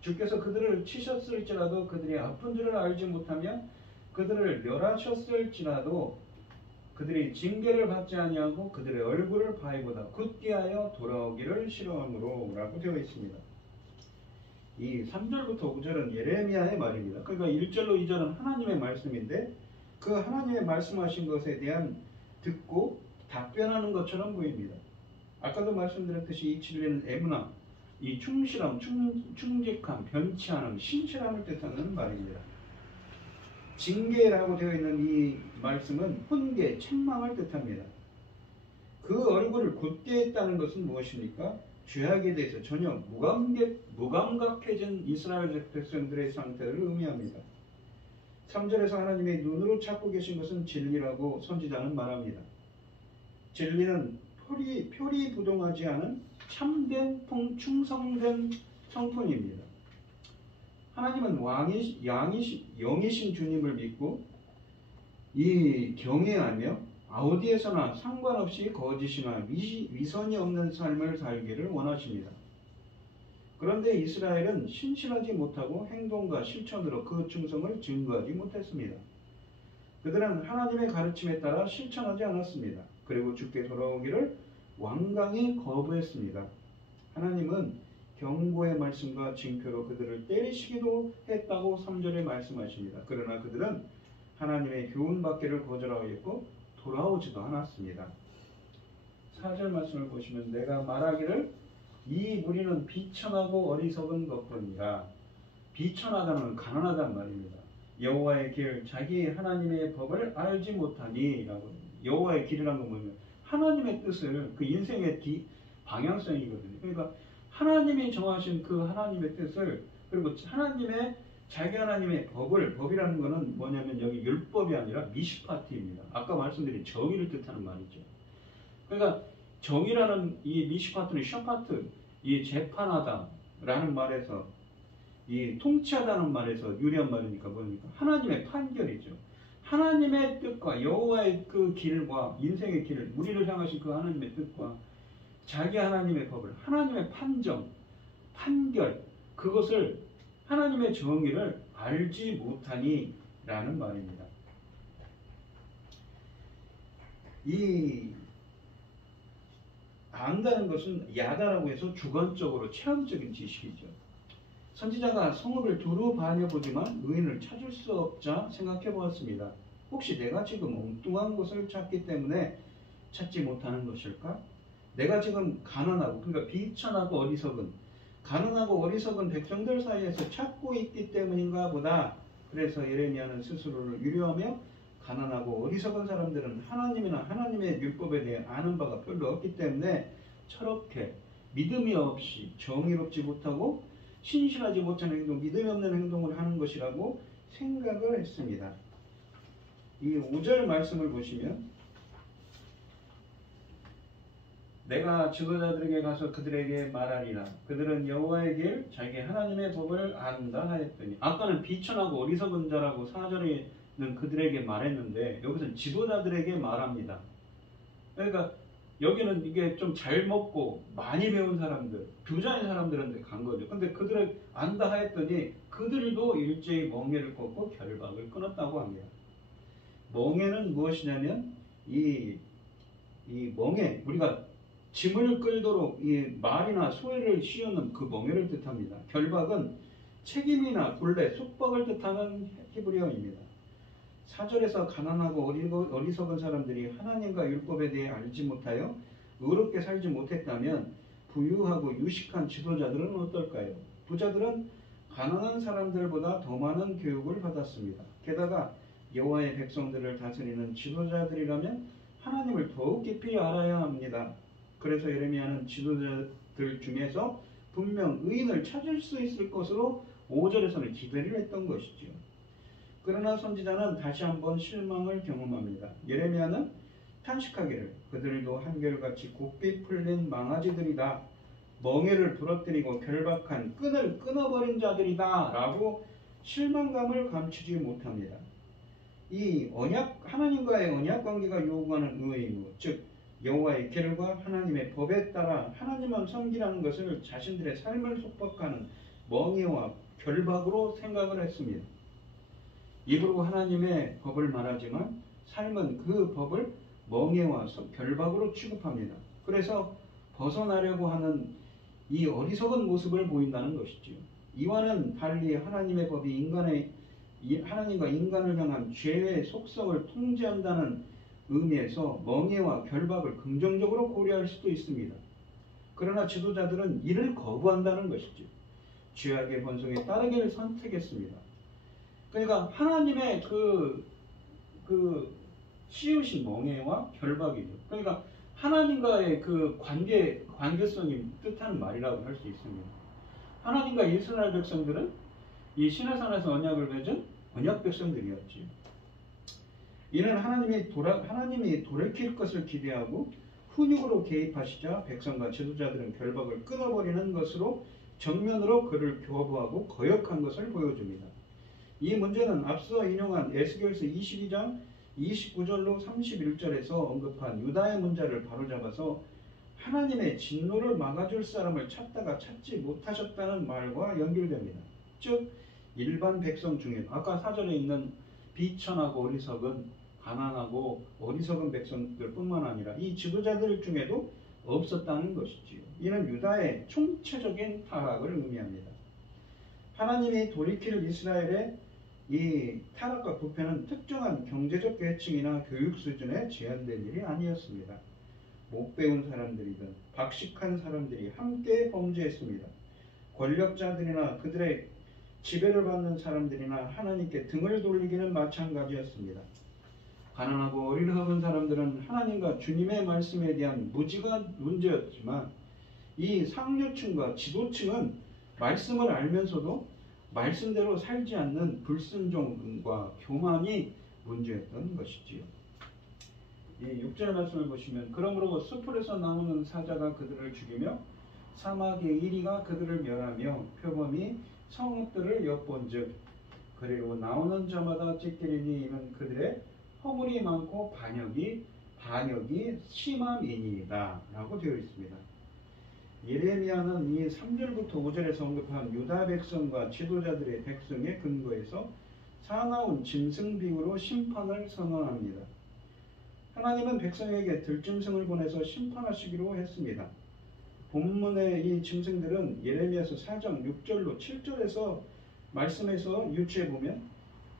주께서 그들을 치셨을지라도 그들이 아픈 줄을 알지 못하며 그들을 멸하셨을지라도 그들이 징계를 받지 아니하고 그들의 얼굴을 바위보다 굳게 하여 돌아오기를 싫어함으로 라고 되어 있습니다. 이 3절부터 5절은 예레미야의 말입니다. 그러니까 1절로 2절은 하나님의 말씀인데 그 하나님의 말씀하신 것에 대한 듣고 답변하는 것처럼 보입니다. 아까도 말씀드렸듯이 이 진리는 에무나, 이 충실함, 충직함, 변치 않음, 신실함을 뜻하는 말입니다. 징계라고 되어 있는 이 말씀은 훈계, 책망을 뜻합니다. 그 얼굴을 굳게 했다는 것은 무엇입니까? 죄악에 대해서 전혀 무감각해진 이스라엘 백성들의 상태를 의미합니다. 3절에서 하나님의 눈으로 찾고 계신 것은 진리라고 선지자는 말합니다. 진리는 표리부동하지 않은 참된 충성된 성품입니다. 하나님은 영이신 주님을 믿고 이 경외하며 어디에서나 상관없이 거짓이나 위선이 없는 삶을 살기를 원하십니다. 그런데 이스라엘은 신실하지 못하고 행동과 실천으로 그 충성을 증거하지 못했습니다. 그들은 하나님의 가르침에 따라 실천하지 않았습니다. 그리고 주께 돌아오기를 완강히 거부했습니다. 하나님은 경고의 말씀과 징표로 그들을 때리시기도 했다고 3절에 말씀하십니다. 그러나 그들은 하나님의 교훈 받기를 거절하였고 돌아오지도 않았습니다. 4절 말씀을 보시면 내가 말하기를 이 무리는 비천하고 어리석은 것뿐이라. 비천하다는 건 가난하단 말입니다. 여호와의 길, 자기 하나님의 법을 알지 못하니 라고. 여호와의 길이라는 건 뭐냐면 하나님의 뜻을, 그 인생의 방향성이거든요. 그러니까 하나님이 정하신 그 하나님의 뜻을, 그리고 자기 하나님의 법이라는 것은 뭐냐면 여기 율법이 아니라 미시파티입니다. 아까 말씀드린 정의를 뜻하는 말이죠. 그러니까 정의라는 이 미시파트는 샤파트, 이 재판하다라는 말에서, 이 통치하다는 말에서 유리한 말이니까 뭐니까 하나님의 판결이죠. 하나님의 뜻과 여호와의 그 길과 인생의 길, 우리를 향하신 그 하나님의 뜻과 자기 하나님의 법을, 하나님의 판결, 그것을, 하나님의 정의를 알지 못하니 라는 말입니다. 이 안다는 것은 야다라고 해서 주관적으로 체험적인 지식이죠. 선지자가 성읍을 두루 다녀보지만 의인을 찾을 수 없자 생각해 보았습니다. 혹시 내가 지금 엉뚱한 것을 찾기 때문에 찾지 못하는 것일까? 내가 지금 가난하고, 그러니까 비천하고 어리석은, 가난하고 어리석은 백성들 사이에서 찾고 있기 때문인가 보다. 그래서 예레미야는 스스로를 유료하며 가난하고 어리석은 사람들은 하나님이나 하나님의 율법에 대해 아는 바가 별로 없기 때문에 철없게 믿음이 없이 정의롭지 못하고 신실하지 못하는 행동, 믿음이 없는 행동을 하는 것이라고 생각을 했습니다. 이 5절 말씀을 보시면 내가 지도자들에게 가서 그들에게 말하리라. 그들은 여호와의 길, 자기 하나님의 법을 안다 하였더니. 아까는 비천하고 어리석은 자라고 4절에는 그들에게 말했는데 여기서는 지도자들에게 말합니다. 그러니까 여기는 이게 좀 잘 먹고 많이 배운 사람들, 부자인 사람들한테 간 거죠. 근데 그들을 안다 하였더니 그들도 일제히 멍에를 꺾고 결박을 끊었다고 합니다. 멍에는 무엇이냐면 이 멍에, 우리가 짐을 끌도록 이 말이나 소를 씌우는 그 멍에를 뜻합니다. 결박은 책임이나 굴레, 속박을 뜻하는 히브리어입니다. 4절에서 가난하고 어리석은 사람들이 하나님과 율법에 대해 알지 못하여 의롭게 살지 못했다면 부유하고 유식한 지도자들은 어떨까요? 부자들은 가난한 사람들보다 더 많은 교육을 받았습니다. 게다가 여호와의 백성들을 다스리는 지도자들이라면 하나님을 더욱 깊이 알아야 합니다. 그래서 예레미야는 지도자들 중에서 분명 의인을 찾을 수 있을 것으로 5절에서는 기대를 했던 것이죠. 그러나 선지자는 다시 한번 실망을 경험합니다. 예레미야는 탄식하기를 그들도 한결같이 곱비 풀린 망아지들이다. 멍에를 부러뜨리고 결박한 끈을 끊어버린 자들이다. 라고 실망감을 감추지 못합니다. 이 하나님과의 언약 관계가 요구하는 의무, 즉 여호와의 길과 하나님의 법에 따라 하나님만 섬기라는 것을 자신들의 삶을 속박하는 멍에와 결박으로 생각을 했습니다. 입으로 하나님의 법을 말하지만 삶은 그 법을 멍에와 결박으로 취급합니다. 그래서 벗어나려고 하는 이 어리석은 모습을 보인다는 것이지요. 이와는 달리 하나님의 법이 하나님과 인간을 향한 죄의 속성을 통제한다는 의미에서 멍에와 결박을 긍정적으로 고려할 수도 있습니다. 그러나 지도자들은 이를 거부한다는 것이죠. 죄악의 본성에 따르기를 선택했습니다. 그러니까 하나님의 그 씌우신 멍에와 결박이죠. 그러니까 하나님과의 그 관계성이 뜻하는 말이라고 할 수 있습니다. 하나님과 이스라엘 백성들은 이 시내산에서 언약을 맺은 언약 백성들이었지요. 이는 하나님이 돌이킬 것을 기대하고 훈육으로 개입하시자 백성과 지도자들은 결박을 끊어버리는 것으로 정면으로 그를 교부하고 거역한 것을 보여줍니다. 이 문제는 앞서 인용한 에스겔서 22장 29절로 31절에서 언급한 유다의 문제를 바로잡아서 하나님의 진노를 막아줄 사람을 찾다가 찾지 못하셨다는 말과 연결됩니다. 즉 일반 백성 중에 아까 4절에 있는 비천하고 어리석은 가난하고 어리석은 백성들 뿐만 아니라 이 지도자들 중에도 없었다는 것이지요. 이는 유다의 총체적인 타락을 의미합니다. 하나님이 돌이킬 이스라엘의 이 타락과 부패는 특정한 경제적 계층이나 교육 수준에 제한된 일이 아니었습니다. 못 배운 사람들이든 박식한 사람들이 함께 범죄했습니다. 권력자들이나 그들의 지배를 받는 사람들이나 하나님께 등을 돌리기는 마찬가지였습니다. 가난하고 어리석은 사람들은 하나님과 주님의 말씀에 대한 무지가 문제였지만 이 상류층과 지도층은 말씀을 알면서도 말씀대로 살지 않는 불순종과 교만이 문제였던 것이지요. 이 6절 말씀을 보시면 그러므로 숲풀에서 나오는 사자가 그들을 죽이며 사막의 이리가 그들을 멸하며 표범이 성읍들을 엿본즉 그리고 나오는 자마다 찢기리니 이는 그들의 허물이 많고 반역이 심함이니이다 라고 되어 있습니다. 예레미야는 이 3절부터 5절에서 언급한 유다 백성과 지도자들의 백성의 근거에서 사나운 짐승 비유로 심판을 선언합니다. 하나님은 백성에게 들짐승을 보내서 심판하시기로 했습니다. 본문의 이 짐승들은 예레미야서 4장 6절로 7절에서 말씀에서 유추해보면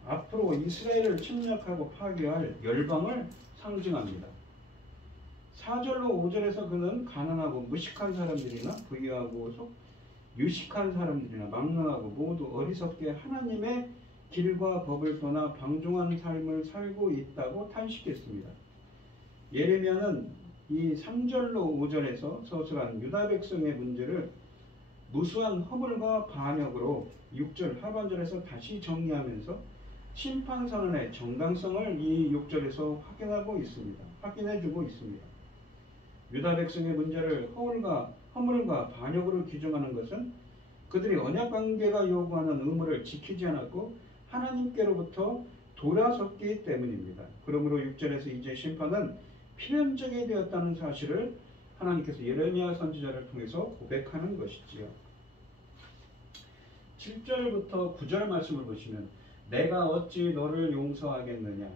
앞으로 이스라엘을 침략하고 파괴할 열방을 상징합니다. 4절로 5절에서 그는 가난하고 무식한 사람들이나 부유하고 유식한 사람들이나 막론하고 모두 어리석게 하나님의 길과 법을 떠나 방종한 삶을 살고 있다고 탄식했습니다. 예레미야는 이 3절로 5절에서 서술한 유다 백성의 문제를 무수한 허물과 반역으로 6절 하반절에서 다시 정리하면서 심판 선언의 정당성을 이 6절에서 확인해주고 있습니다. 유다 백성의 문제를 허물과 반역으로 규정하는 것은 그들이 언약 관계가 요구하는 의무를 지키지 않았고 하나님께로부터 돌아섰기 때문입니다. 그러므로 6절에서 이제 심판은 필연적이 되었다는 사실을 하나님께서 예레미야 선지자를 통해서 고백하는 것이지요. 7절부터 9절 말씀을 보시면 내가 어찌 너를 용서하겠느냐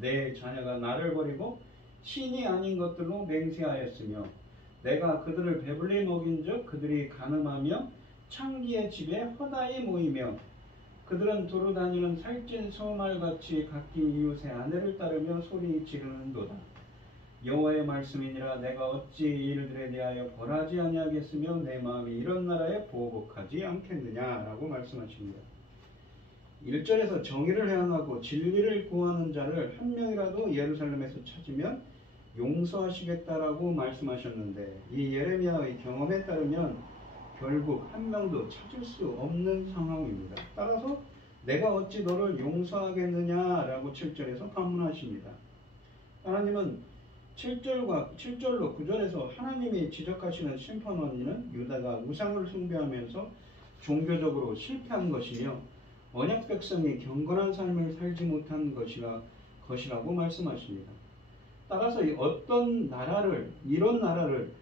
내 자녀가 나를 버리고 신이 아닌 것들로 맹세하였으며 내가 그들을 배불리 먹인즉 그들이 간음하며 창기의 집에 허다히 모이며 그들은 두루 다니는 살찐 소말같이 각기 이웃의 아내를 따르며 소리 지르는도다. 여호와의 말씀이니라 내가 어찌 이 일들에 대하여 벌하지 아니하겠으며 내 마음이 이런 나라에 보복하지 않겠느냐라고 말씀하십니다. 1절에서 정의를 행하고 진리를 구하는 자를 한 명이라도 예루살렘에서 찾으면 용서하시겠다라고 말씀하셨는데 이 예레미야의 경험에 따르면 결국 한 명도 찾을 수 없는 상황입니다. 따라서 내가 어찌 너를 용서하겠느냐라고 7절에서 반문하십니다. 하나님은 7절로 9절에서 하나님이 지적하시는 심판 원인은 유다가 우상을 숭배하면서 종교적으로 실패한 것이며 언약 백성이 경건한 삶을 살지 못한 것이라고 말씀하십니다. 따라서 어떤 나라를 이런 나라를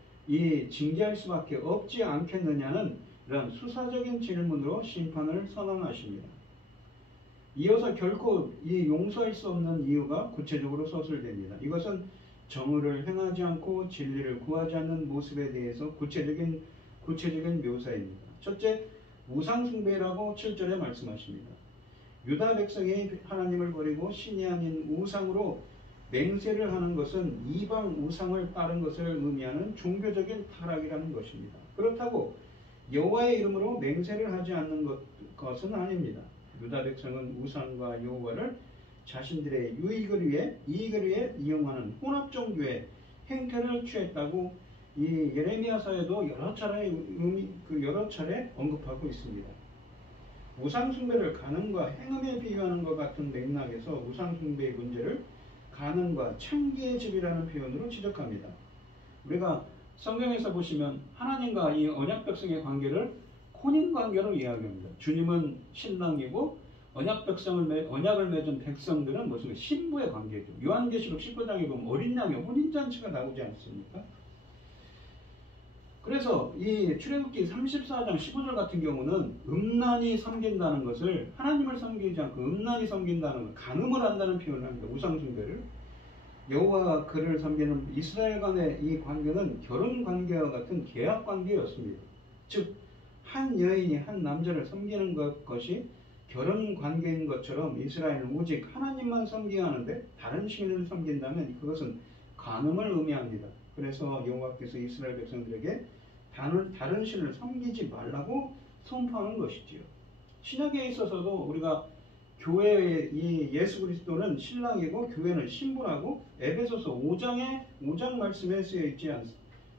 징계할 수밖에 없지 않겠느냐는 이런 수사적인 질문으로 심판을 선언하십니다. 이어서 결코 용서할 수 없는 이유가 구체적으로 서술됩니다. 이것은 정의를 행하지 않고 진리를 구하지 않는 모습에 대해서 구체적인 묘사입니다. 첫째, 우상숭배라고 7절에 말씀하십니다. 유다 백성이 하나님을 버리고 신이 아닌 우상으로 맹세를 하는 것은 이방 우상을 따른 것을 의미하는 종교적인 타락이라는 것입니다. 그렇다고 여호와의 이름으로 맹세를 하지 않는 것은 아닙니다. 유다 백성은 우상과 여호와를 자신들의 이익을 위해 이용하는 혼합 종교의 행태를 취했다고 이 예레미야서에도 여러 차례 언급하고 있습니다. 우상숭배를 간음과 행음에 비유하는 것 같은 맥락에서 우상숭배의 문제를 간음과 창기의 집이라는 표현으로 지적합니다. 우리가 성경에서 보시면 하나님과 이 언약 백성의 관계를 혼인 관계로 이야기합니다. 주님은 신랑이고 언약을 맺은 백성들은 무슨 신부의 관계죠. 요한계시록 19장에 보면 어린 양의 혼인잔치가 나오지 않습니까? 그래서 이 출애굽기 34장 15절 같은 경우는 음란히 섬긴다는 것을 하나님을 섬기지 않고 음란히 섬긴다는 것, 간음을 한다는 표현을 합니다. 우상 숭배를. 여호와가 그를 섬기는 이스라엘 간의 이 관계는 결혼 관계와 같은 계약 관계였습니다. 즉 한 여인이 한 남자를 섬기는 것이 결혼 관계인 것처럼 이스라엘은 오직 하나님만 섬겨야 하는데 다른 신을 섬긴다면 그것은 간음을 의미합니다. 그래서 여호와께서 이스라엘 백성들에게 다른 신을 섬기지 말라고 선포하는 것이지요. 신약에 있어서도 우리가 교회의 이 예수 그리스도는 신랑이고 교회는 신부라고 에베소서 5장 말씀에 쓰여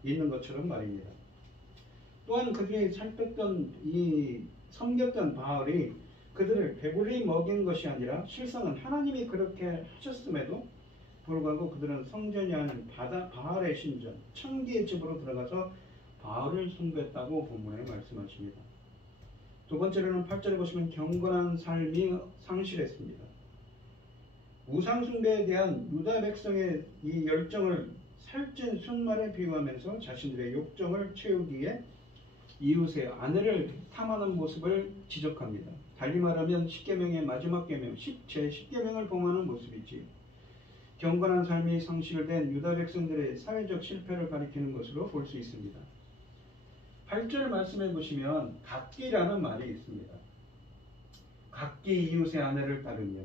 있는 것처럼 말입니다. 또한 그들이 섬겼던 바알이 그들을 배불리 먹인 것이 아니라 실상은 하나님이 그렇게 하셨음에도 불구하고 그들은 성전이 아닌 바알의 신전 청기의 집으로 들어가서 바알을 숭배했다고 본문에 말씀하십니다. 두 번째로는 8절에 보시면 경건한 삶이 상실했습니다. 우상 숭배에 대한 유다 백성의 이 열정을 살찐 순말에 비유하면서 자신들의 욕정을 채우기 위해 이웃의 아내를 탐하는 모습을 지적합니다. 달리 말하면 10계명의 마지막 계명, 제10계명을 범하는 모습이지. 경건한 삶이 상실된 유다 백성들의 사회적 실패를 가리키는 것으로 볼 수 있습니다. 8절 말씀해 보시면 각기라는 말이 있습니다. 각기 이웃의 아내를 따르며,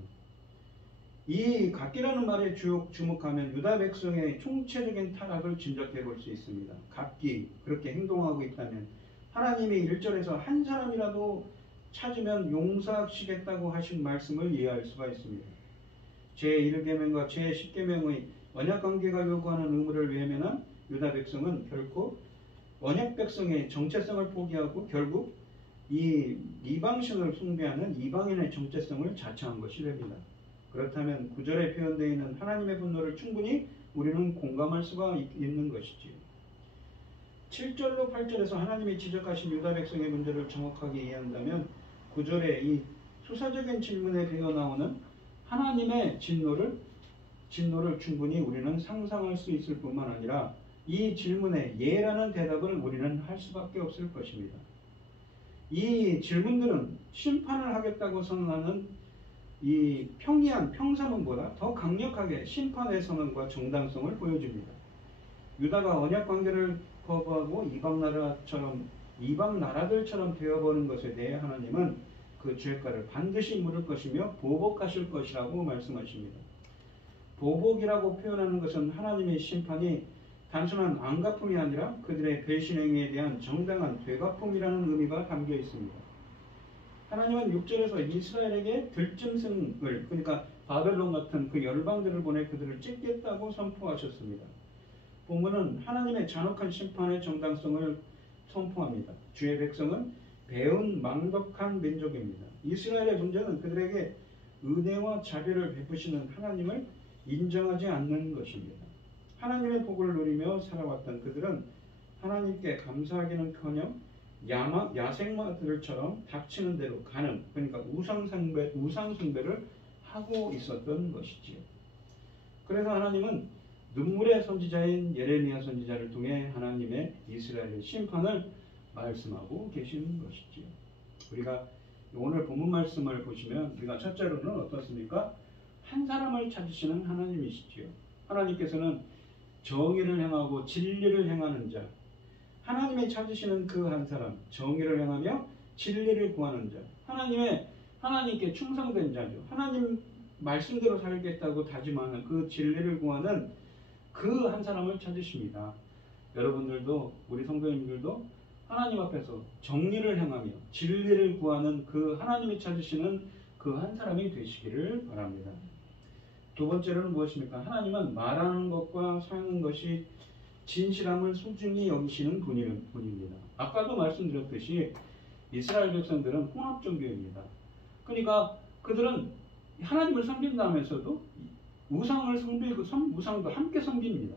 이 각기라는 말에 주목하면 유다 백성의 총체적인 타락을 짐작해 볼 수 있습니다. 각기 그렇게 행동하고 있다면 하나님이 1절에서 한 사람이라도 찾으면 용서하시겠다고 하신 말씀을 이해할 수가 있습니다. 제1계명과 제10계명의 언약관계가 요구하는 의무를 외면한 유다 백성은 결코 언약 백성의 정체성을 포기하고 결국 이 이방신을 숭배하는 이방인의 정체성을 자처한 것이 됩니다. 그렇다면 9절에 표현되어 있는 하나님의 분노를 충분히 우리는 공감할 수가 있는 것이지요. 7절로 8절에서 하나님이 지적하신 유다 백성의 문제를 정확하게 이해한다면 9절에 이 수사적인 질문에 배어 나오는 하나님의 진노를 충분히 우리는 상상할 수 있을 뿐만 아니라 이 질문에 예라는 대답을 우리는 할 수밖에 없을 것입니다. 이 질문들은 심판을 하겠다고 선언하는 이 평이한 평사문보다 더 강력하게 심판의 선언과 정당성을 보여줍니다. 유다가 언약 관계를 거부하고 이방 나라들처럼 되어버린 것에 대해 하나님은 그 죄가를 반드시 물을 것이며 보복하실 것이라고 말씀하십니다. 보복이라고 표현하는 것은 하나님의 심판이 단순한 안갚음이 아니라 그들의 배신 행위에 대한 정당한 되갚음이라는 의미가 담겨 있습니다. 하나님은 6절에서 이스라엘에게 들짐승을, 그러니까 바벨론 같은 그 열방들을 보내 그들을 찢겠다고 선포하셨습니다. 본문은 하나님의 잔혹한 심판의 정당성을 선포합니다. 주의 백성은 배은 망덕한 민족입니다. 이스라엘의 문제는 그들에게 은혜와 자비를 베푸시는 하나님을 인정하지 않는 것입니다. 하나님의 복을 누리며 살아왔던 그들은 하나님께 감사하기는커녕 야생마들처럼 닥치는 대로 간음, 그러니까 우상숭배를 하고 있었던 것이지요. 그래서 하나님은 눈물의 선지자인 예레미야 선지자를 통해 하나님의 이스라엘의 심판을 말씀하고 계시는 것이지요. 우리가 오늘 본문 말씀을 보시면 우리가 첫째로는 어떻습니까? 한 사람을 찾으시는 하나님이시지요. 하나님께서는 정의를 행하고 진리를 행하는 자, 하나님이 찾으시는 그 한 사람, 정의를 행하며 진리를 구하는 자, 하나님께 충성된 자죠. 하나님 말씀대로 살겠다고 다짐하는 그 진리를 구하는 그 한 사람을 찾으십니다. 여러분들도, 우리 성도님들도 하나님 앞에서 정의를 행하며 진리를 구하는 그 하나님이 찾으시는 그 한 사람이 되시기를 바랍니다. 두 번째로는 무엇입니까? 하나님은 말하는 것과 사는 것이 진실함을 소중히 여기시는 분입니다. 아까도 말씀드렸듯이 이스라엘 백성들은 혼합종교입니다. 그러니까 그들은 하나님을 섬긴다면서도 우상도 함께 섬깁니다.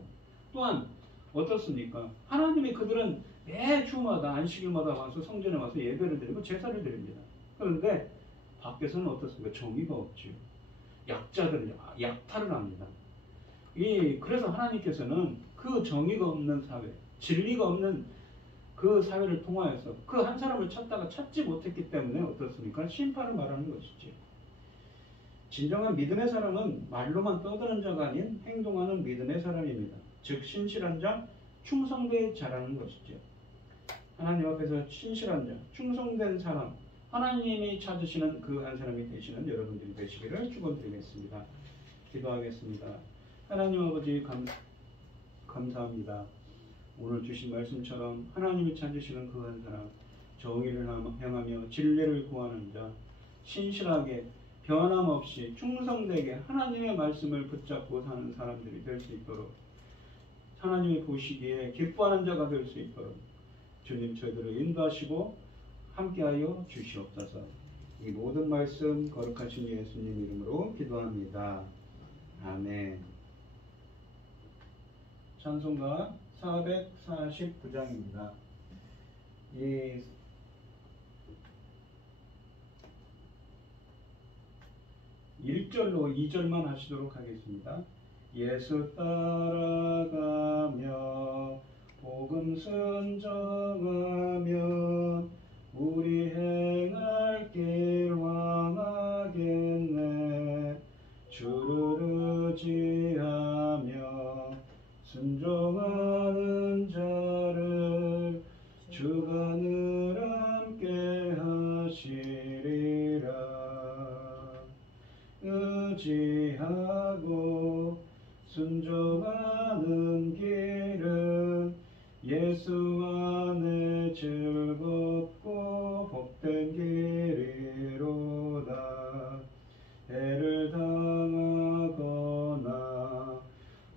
또한 어떻습니까? 하나님이 그들은 매 주마다 안식일마다 와서 성전에 와서 예배를 드리고 제사를 드립니다. 그런데 밖에서는 어떻습니까? 정의가 없지요. 약자들을 약탈을 합니다. 그래서 하나님께서는 그 정의가 없는 사회, 진리가 없는 그 사회를 통하여서 그 한 사람을 찾다가 찾지 못했기 때문에 어떻습니까? 심판을 말하는 것이지. 진정한 믿음의 사람은 말로만 떠드는 자가 아닌 행동하는 믿음의 사람입니다. 즉 신실한 자, 충성되게 자라는 것이죠. 하나님 앞에서 신실한 자, 충성된 사람, 하나님이 찾으시는 그 한 사람이 되시는 여러분들이 되시기를 축원드리겠습니다. 기도하겠습니다. 하나님 아버지 감사합니다. 오늘 주신 말씀처럼 하나님이 찾으시는 그 한 사람, 정의를 향하며 진리를 구하는 자, 신실하게 변함없이 충성되게 하나님의 말씀을 붙잡고 사는 사람들이 될 수 있도록, 하나님이 보시기에 기뻐하는 자가 될 수 있도록 주님 저희들을 인도하시고 함께하여 주시옵소서. 이 모든 말씀 거룩하신 예수님 이름으로 기도합니다. 아멘. 찬송가 449장입니다. 이 1절로 2절만 하시도록 하겠습니다. 예수 따라가며 복음 순종하며 우리 행할 길 왕하겠네. 주를 의지하며 순종하는 자를 주가 늘 함께 하시리라. 의지하고 순종하는 길은 예수 안에 즐겁고 복된 길이로다. 해를 당하거나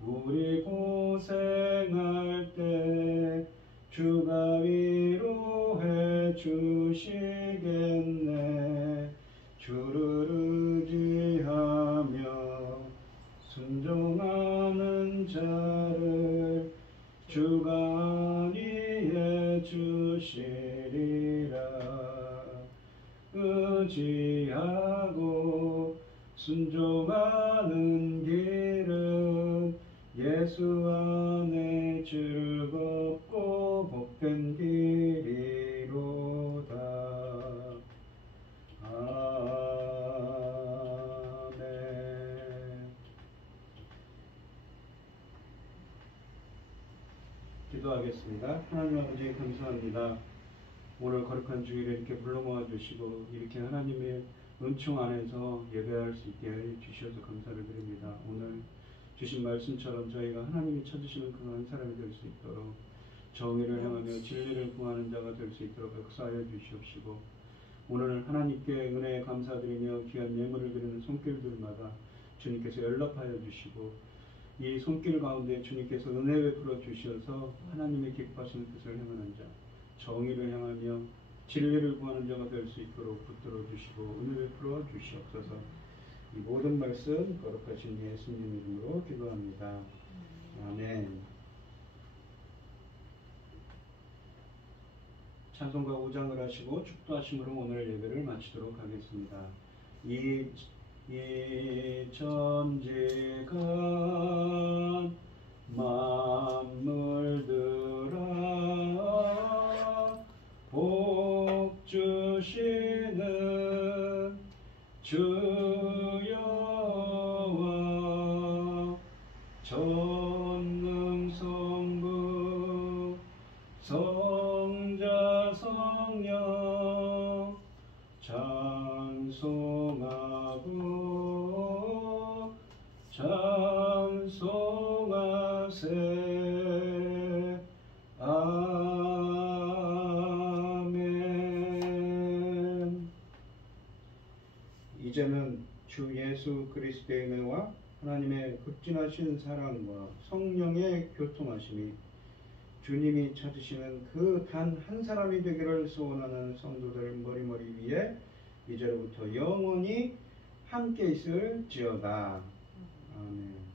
우리 고생할 때 주가 위로해 주시겠네. 주를 의지하며 순종하는 자를 주가 안위해 주시리라. 의지하고 순종하는 길은 예수 안에 즐겁고 복된 길이로다. 아멘. 기도하겠습니다. 하나님 아버지 감사합니다. 오늘 거룩한 주일에 이렇게 불러 모아 주시고 이렇게 하나님의 은총 안에서 예배할 수 있게 해 주셔서 감사를 드립니다. 오늘 주신 말씀처럼 저희가 하나님이 찾으시는 그 한 사람이 될 수 있도록 정의를 행하며 진리를 구하는 자가 될 수 있도록 역사하여 주시옵시고, 오늘 하나님께 은혜에 감사드리며 귀한 예물을 드리는 손길들마다 주님께서 연락하여 주시고 이 손길 가운데 주님께서 은혜 베풀어 주셔서 하나님의 기뻐하시는 뜻을 행하는 자, 정의를 향하며 진리를 구하는 자가 될 수 있도록 붙들어 주시고 은혜 베풀어 주시옵소서. 이 모든 말씀 거룩하신 예수님 이름으로 기도합니다. 아멘. 찬송가 5장을 하시고 축도하심으로 오늘 예배를 마치도록 하겠습니다. 이 천지간 만물들아 복 주시는 주 여호와 전능성부 성자 성령 찬송하고 찬송하세. 아멘. 이제는 주 예수 그리스도의 은혜와 하나님의 극진하신 사랑과 성령의 교통하심이 주님이 찾으시는 그 단 한 사람이 되기를 소원하는 성도들 머리머리 위에 이제로부터 영원히 함께 있을지어다. 아멘.